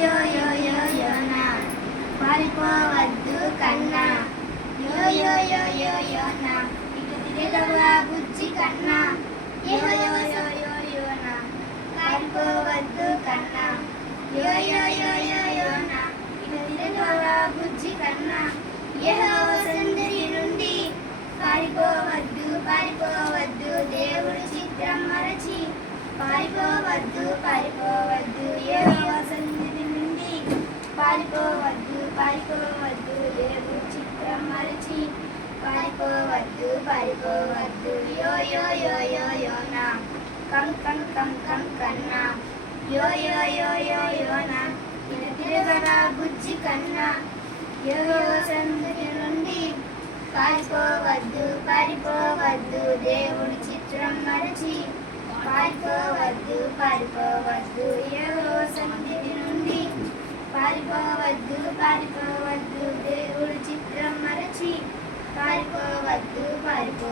యో యో యో యోనా పారిపోవద్దు కన్నా యో యో యో యో యోనా ఇటు తిరగవా బుజ్జి కన్నా యో యో యో యో యోనా పారిపోవద్దు కన్నా యో యో యో యో యోనా ఇటు తిరగవా బుజ్జి కన్నా యెహోవా సన్నిధి నుండి పారిపోవద్దు పారిపోవద్దు దేవుడి చిత్రం మరచి పారిపోవద్దు పారిపోవద్దు యెహోవా సన్నిధి నుండి పారిపోవద్దు పారిపోవద్దు దేవుడి చిత్రం మరచి పారిపోవద్దు పారిపోవద్దు యో యో యో యో యోనా కం కం కం కం కన్నా యో యో యో యో యోనా ఇటు తిరగరా బుజ్జి కన్నా యెహోవా సన్నిధి నుండి పారిపోవద్దు పారిపోవద్దు దేవుడి చిత్రం మరచి పారిపోవద్దు పారిపోవద్దు యెహోవా సన్నిధి నుండి పారిపోవద్దు పారిపోవద్దు దేవుడి చిత్రం మరచి పారిపోవద్దు పారిపోవద్దు